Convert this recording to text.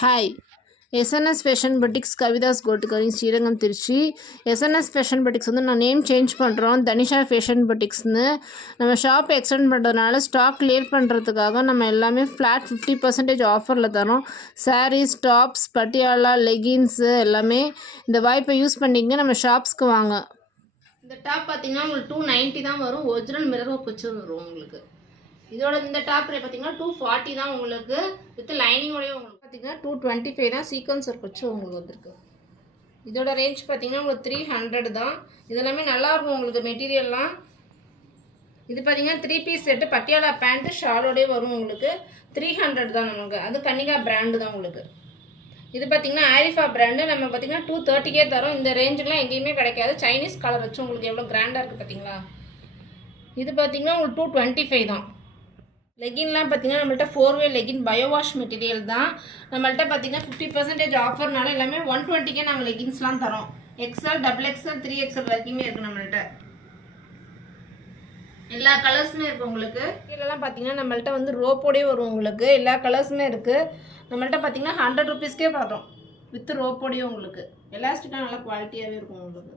Hi, SNS fashion boutiques Kavitha's கோட்டுக்கரிங் Srirangam Tiruchi. SNS fashion boutiques வந்து நான் நேம் சேஞ்ச் பண்ணுறோம், தனிஷா ஃபேஷன் பொட்டிக்ஸ்னு. நம்ம ஷாப் எக்ஸ்டெண்ட் பண்ணுறதுனால ஸ்டாக் கிளியர் பண்ணுறதுக்காக நம்ம எல்லாமே ஃப்ளாட் 50% ஆஃபரில் தரோம். சாரீஸ், டாப்ஸ், பட்டியாலா, லெகின்ஸு எல்லாமே. இந்த வாய்ப்பை யூஸ் பண்ணிங்க, நம்ம ஷாப்ஸ்க்கு வாங்க. இந்த டாப் பார்த்தீங்கன்னா உங்களுக்கு 290 தான் வரும். ஒரிஜினல் மிரர் ஒர்க் வச்சு வரும் உங்களுக்கு. இதோட இந்த டாப் ரேட் பார்த்தீங்கன்னா 240 தான் உங்களுக்கு. வித் லைனிங்கோடய உங்களுக்கு பார்த்தீங்கன்னா 225 தான். சீக்வன்ஸ் ஒர்க் வச்சு உங்களுக்கு வந்திருக்கு. இதோட ரேஞ்ச் பார்த்தீங்கன்னா உங்களுக்கு 300 தான். இதெல்லாமே நல்லாயிருக்கும் உங்களுக்கு மெட்டீரியல்லாம். இது பார்த்தீங்கன்னா 3 பீஸ் செட்டு, பட்டியாலா பேண்ட்டு ஷாலோடய வரும் உங்களுக்கு. 300 தான் நமக்கு. அது கன்னிகா பிராண்டு தான் உங்களுக்கு. இது பார்த்தீங்கன்னா ஆரிஃபா பிராண்டு. நம்ம பார்த்தீங்கன்னா 230 தரோம். இந்த ரேஞ்சுக்குலாம் எங்கேயுமே கிடைக்காது. சைனீஸ் கலர் வச்சு உங்களுக்கு எவ்வளோ கிராண்டாக இருக்குது பார்த்தீங்களா. இது பார்த்தீங்கன்னா உங்களுக்கு 225 தான். லெகின்லாம் பார்த்தீங்கன்னா நம்மள்ட்ட 4-வே லெகின் பயோவாஷ் மெட்டீரியல் தான். நம்மள்ட்ட பார்த்தீங்கன்னா 50% ஆஃபர்னால எல்லாமே 120 நாங்கள் லெகின்ஸ்லாம் தரோம். எக்ஸ்எல், XXL, 3XL வரைக்குமே இருக்குது நம்மள்ட்ட. எல்லா கலர்ஸுமே இருக்குது உங்களுக்கு. இதெல்லாம் பார்த்தீங்கன்னா நம்மள்ட்ட வந்து ரோப்போடே வரும் உங்களுக்கு. எல்லா கலர்ஸுமே இருக்குது நம்மள்ட்ட. பார்த்தீங்கன்னா 100 ருபீஸ்க்கே பார்த்தோம் வித் ரோப்போடையும் உங்களுக்கு. எலாஸ்டிக்காக நல்லா குவாலிட்டியாகவே இருக்கும் உங்களுக்கு.